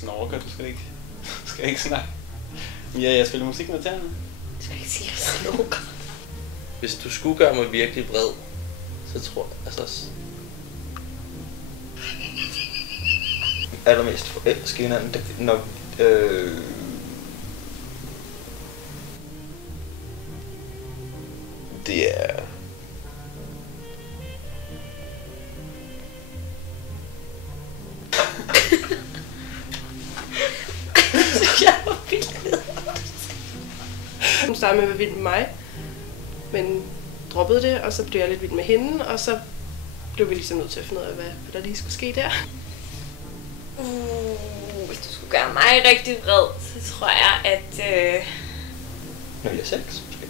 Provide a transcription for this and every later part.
snorker, du skal ikke snakke. Ja, jeg spiller musik med tæerne. Du skal ikke sige, at jeg snorker. Hvis du skulle gøre mig virkelig vred, så tror jeg, altså... Allermest forelske hinanden, når... Det er... Hun startede med at være vild med mig, men droppede det, og så blev jeg lidt vild med hende, og så blev vi ligesom nødt til at finde ud af, hvad der lige skulle ske der. Hvis du skulle gøre mig rigtig vred, så tror jeg, at... Når vi er sex, måske.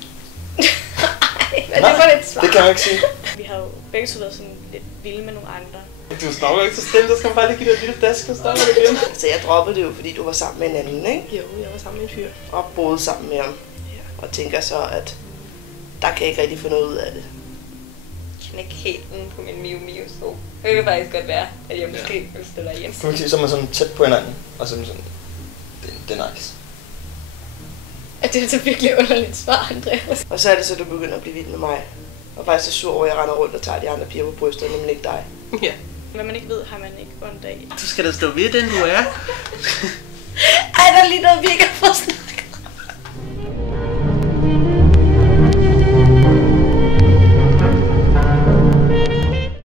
Men det var lidt svært. Det kan jeg ikke sige. Vi har jo begge to været sådan lidt vilde med nogle andre. Du snorker ikke så stille, der skal man bare lige give dig et lille dask og starte det igen. Så jeg droppede det jo, fordi du var sammen med en anden, ikke? Jo, jeg var sammen med en fyr. Og boede sammen med ham. Ja. Og tænker så, at der kan jeg ikke rigtig få noget ud af det. Jeg kan ikke helt uden på min Miu så. Det kan faktisk godt være, at jeg måske vil stille dig igen. Kan man sige, så er man sådan tæt på hinanden, og så er man sådan, det er nice. At det er altså virkelig underligt svar, Andreas. Og så er det så, du begynder at blive vild med mig. Og faktisk er sur over, at jeg render rundt og tager de andre piger på brystet, men ikke dig. Ja. Hvad man ikke ved, har man ikke ondt af. Du skal da stå ved den, du er. Ej, der er lige noget, vi ikke har fået snakket.